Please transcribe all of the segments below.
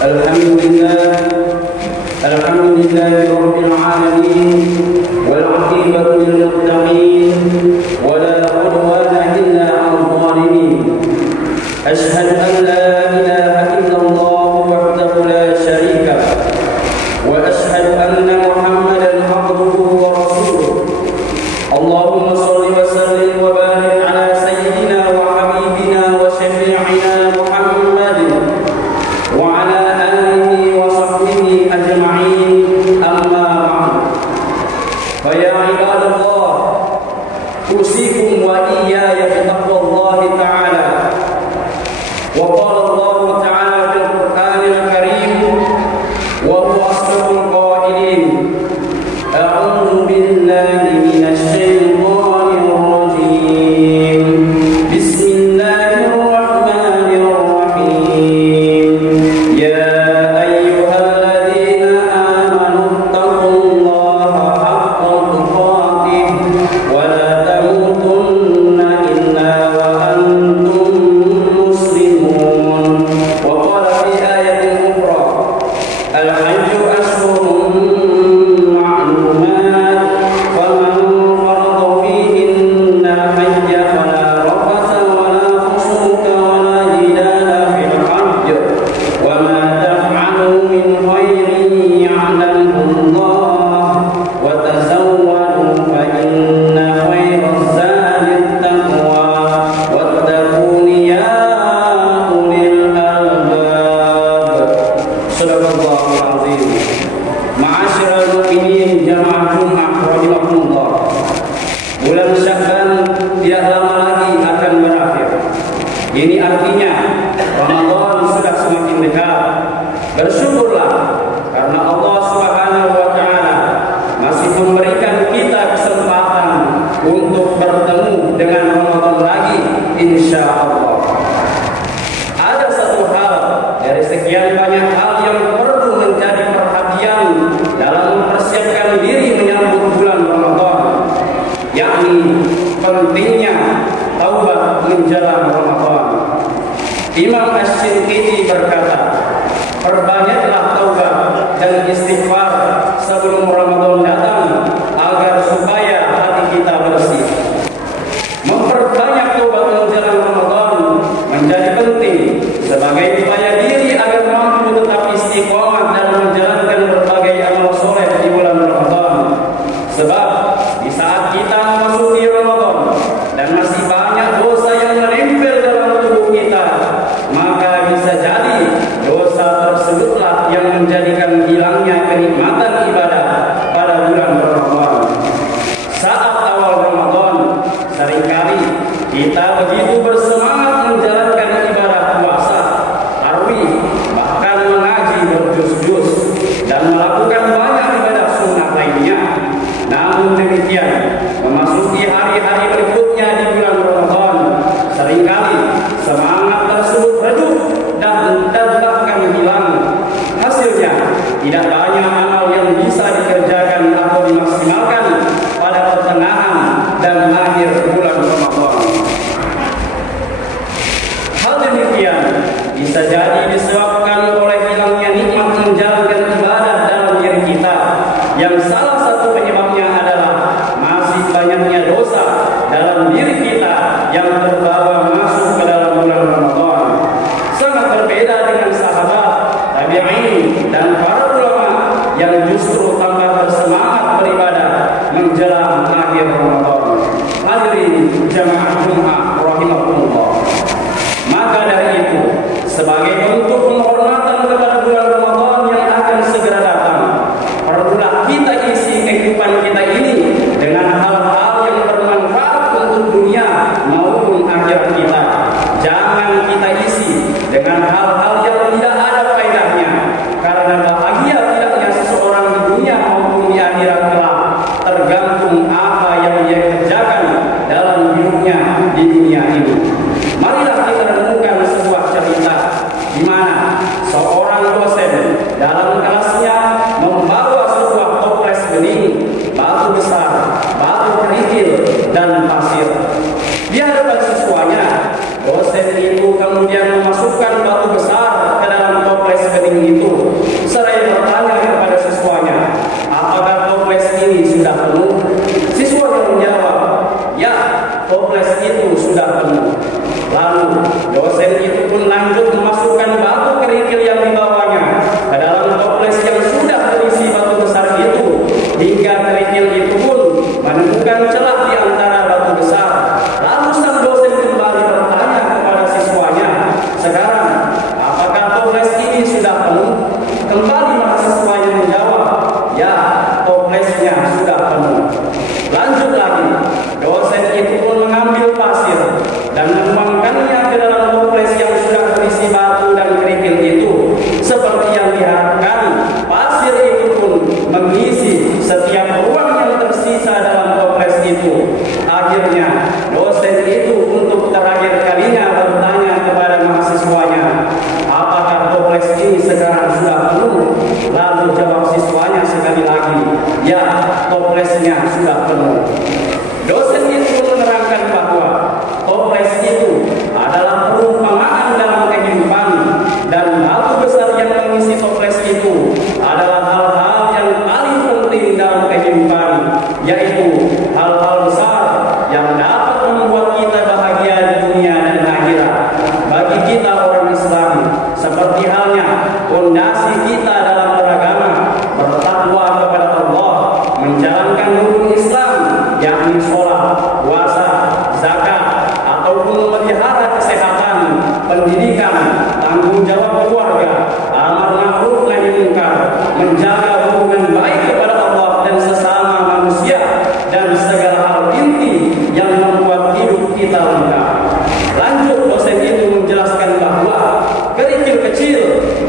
Alhamdulillah Rabbil Alamin wal 'aqibatu lil muttaqin wa la 'udwana illa 'alal zalimin. Ashhadu an la ilaha illallah wahdahu la syarika lah wa ashhadu anna Muhammadan 'abduhu wa rasuluh. Allahumma shalli wa sallim wa barik ala sayyidina wa habibina wa syafi'ina Muhammadin wa ala alihi wa sahbihi ajma'in. Amma ba'd. Fa ya ibadallah, usikum wa iyaya bi taqwallahi ta'ala. Wa qala Allah ta'ala fil Qur'anil Karim wa huwa asdaqul qailin. A'udzu billahi minasy syaithanir rajim. Bismillahirrahmanirrahim. Ya ayyuhalladzina amanu taqullaha haqqa tuqatih wa la tamutunna illa wa antum muslimun. Wa qala fi ayatin ukhra, al-hajju ashhurun ma'lumat, faman farada fihinna al-hajja fala rafasa wa la fusuqa wa la jidala fil hajj, wa ma taf'alu min khairin ya'lamhu Allah, wa tazawwadu fa inna khayra zadi at-taqwa wattaqun ya ulil albab. Sadaqallahul azim. Ma'asyiral mu'minin jamaah Jumat rahimakumullah. Bulan Sya'ban tidak lama lagi akan berakhir. Ini artinya Ramadan sudah semakin dekat. Bersyukurlah karena Allah Subhanahu wa taala masih memberikan kita kesempatan untuk bertemu dengan Ramadan lagi insyaallah. Ada satu hal dari sekian banyak hal yang perlu menjadi perhatian dalam mempersiapkan diri menyambut bulan Ramadan, yakni pentingnya taubat menjelang Ramadan. Imam Asy-Shinqiti berkata, perbanyaklah taubat dan istighfar sebelum Ramadan datang agar supaya hati kita bersih. Memperbanyak taubat menjelang Ramadan menjadi penting sebagai upaya diri agar mampu tetap istiqomah dalam menjalankan berbagai amal soleh di bulan Ramadan. Sebab di saat kita memasuki Ramadan dan masih banyak dosa yang menempel dalam tubuh kita, maka bisa jadi dosa tersebutlah yang menjadikan hilangnya kenikmatan ibadah pada bulan Ramadan. Saat awal Ramadan, seringkali kita begitu bersemangat menjalankan ibadah puasa, tarawih, bahkan mengaji berjuz-juz dan melakukan banyak ibadah sunnah lainnya. Namun demikian, memasuki hari-hari berikutnya di bulan Ramadan, seringkali semangat tersebut redup dan bahkan hilang. Hasilnya, tidak banyak amal yang bisa dikerjakan atau dimaksimalkan pada pertengahan dan akhir bulan Ramadan. Hal demikian bisa jadi disebabkan oleh hilangnya nikmat menjalankan ibadah dalam diri kita, yang salah satu penyebabnya adalah masih banyaknya dosa dalam diri kita yang terbawa masuk ke dalam bulan Ramadan. Sangat berbeda dengan sahabat, tabi'in dan para ulama yang justru tambah bersemangat beribadah menjelang akhir Ramadan. Hadirin jamaah Jumat rahimakumullah. Maka dari itu, sebagai bentuk penghormatan kepada bulan Ramadan yang akan segera datang, perlulah kita isi kehidupan kita ini dengan hal-hal yang bermanfaat untuk dunia maupun akhirat kita. Jangan kita isi dengan hal-hal yang tidak ada faedahnya, karena bahagia tidaknya seseorang di dunia maupun di akhirat kelak tergantung apa yang ia kerjakan dalam hidupnya di dunia ini. Marilah kita renungkan sebuah cerita di mana seorang dosen dalam kelasnya membawa sebuah toples bening, batu besar, batu kerikil, dan pasir. Di hadapan siswanya, dosen itu kemudian memasukkan batu besar ke dalam toples bening itu fondasi kita dalam beragama, bertakwa kepada Allah, menjalankan rukun Islam, yakni sholat, puasa, zakat, ataupun memelihara kesehatan, pendidikan, tanggung jawab keluarga, amar ma'ruf nahi munkar, menjaga hubungan baik kepada Allah dan sesama manusia, dan segala hal inti yang membuat hidup kita lengkap. Lanjut, dosen itu menjelaskan bahwa kerikil kecil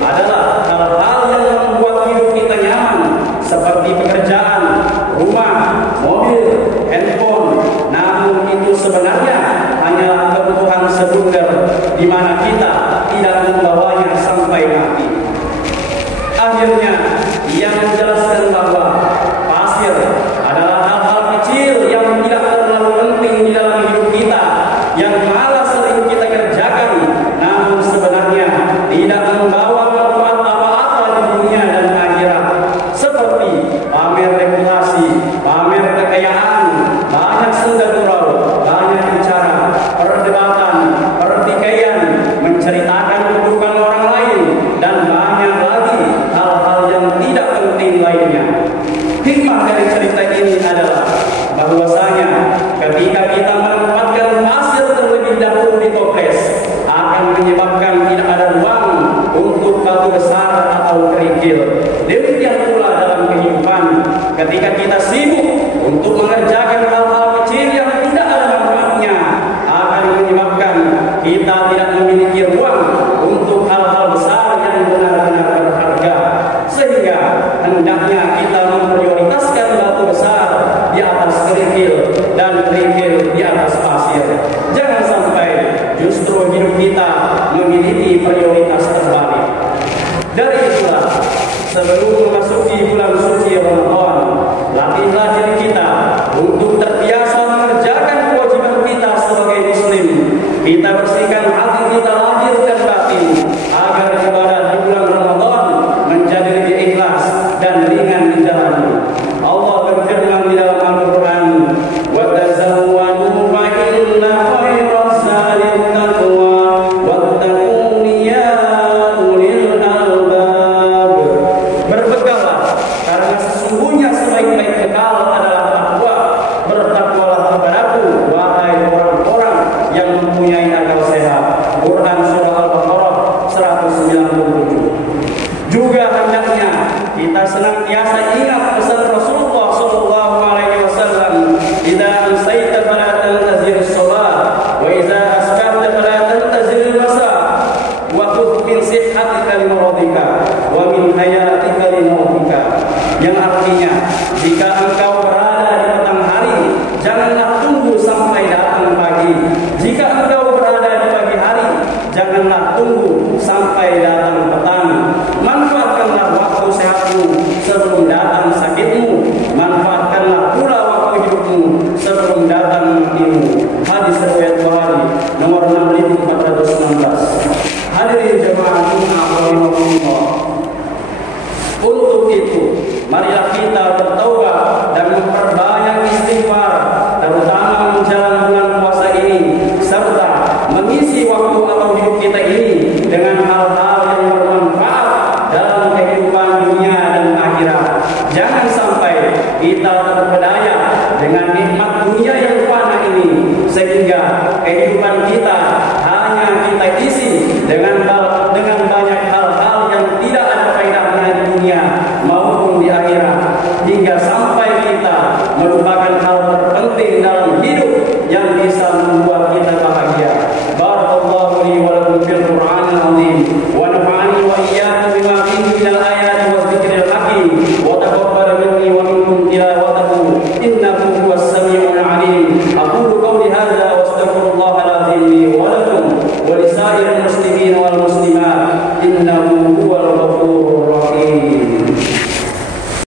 adalah hal-hal yang membuat hidup kita nyaman, seperti pekerjaan, rumah, mobil, handphone. Namun itu sebenarnya hanyalah kebutuhan sekunder di mana kita tidak membawanya sampai mati. Akhirnya ia menjelaskan bahwa pasir adalah hal-hal kecil yang tidak terlalu penting di dalam hidup kita, yang malah sering kita kerjakan, namun sebenarnya tidak membawa manfaat apa-apa di dunia dan akhirat, seperti pamer reputasi, pamer kekayaan, banyak senda gurau, banyak bicara, perdebatan, pertikaian, menceritakan keburukan orang lain, dan banyak lagi hal-hal yang tidak penting lainnya. Hikmah dari cerita ini adalah bahwasanya ketika kita menempatkan pasir terlebih dahulu di toples, akan menyebabkan tidak ada ruang untuk batu besar atau kerikil. Demikian pula dalam kehidupan, ketika kita sibuk untuk mengerjakan hal-hal kecil yang tidak ada manfaatnya, akan menyebabkan kita tidak memiliki ruang untuk hal-hal besar yang benar-benar berharga. Sehingga hendaknya kita memprioritaskan batu besar di atas kerikil dan kerikil di atas pasir. Jangan sampai justru hidup kita memiliki prioritas terbalik. Dari itulah, sebelum memasuki bulan suci Ramadan, latihlah diri kita untuk terbiasa mengerjakan kewajiban kita sebagai muslim. Kita bersihkan hati kita lahir dan batin, agar ibadah di bulan Ramadan menjadi lebih ikhlas dan ringan dijalani. Allah berfirman di dalam Al-Quran, wa tazawwadu fa inna khairaz zadi taqwa wattaqun ya ulil albab. Berbekallah, karena sesungguhnya sebaik-baik bekal adalah takwa. Bertakwalah kepadaku, wahai orang-orang yang mempunyai akal sehat. Quran surah Al-Baqarah 197. Juga hendaknya kita senantiasa ingat pesan Rasulullah sallallahu alaihi wasallam, "Idza amsayta fala tantazir as-salat wa idza asbahta fala tantazir al-masa wa khudh min sihhatika li maradika wa min hayatika li mautika." Yang artinya, jika engkau berada di petang hari, janganlah tunggu sampai datang pagi. Jika engkau berada di pagi hari, janganlah tunggu sampai datang petang. Manfaatkanlah waktu sehatmu sebelum datang sakitmu. Manfaatkanlah pula waktu hidupmu sebelum datang matimu. Hadis riwayat Bukhari nomor 6419. Hadirin jemaah rahimahumullah. Untuk itu, marilah kita bertaubat dan memperbanyak istighfar, terutama menjelang bulan puasa ini, serta mengisi waktu atau hidup kita ini dengan hal-hal yang bermanfaat dalam kehidupan dunia dan akhirat. Jangan sampai kita terpedaya dengan nikmat dunia yang fana ini, sehingga kehidupan kita hanya kita isi dengan banyak hal-hal yang tidak ada faedahnya di dunia maupun di akhirat, hingga sampai kita melupakan hal terpenting dalam hidup yang bisa membuat kita bahagia. Barakallahu li wa lakum fil Qur'anil azim wa nafa'ani wa iyyakum bima fihi minal ayati waz zikril hakim wa taqabbal minni wa minkum tilawatahu innahu huwas samiul alim. Aqulu qawli hadza wa astaghfirullahal azim li wa lakum wa lisa'iril muslimin wal muslimat innahu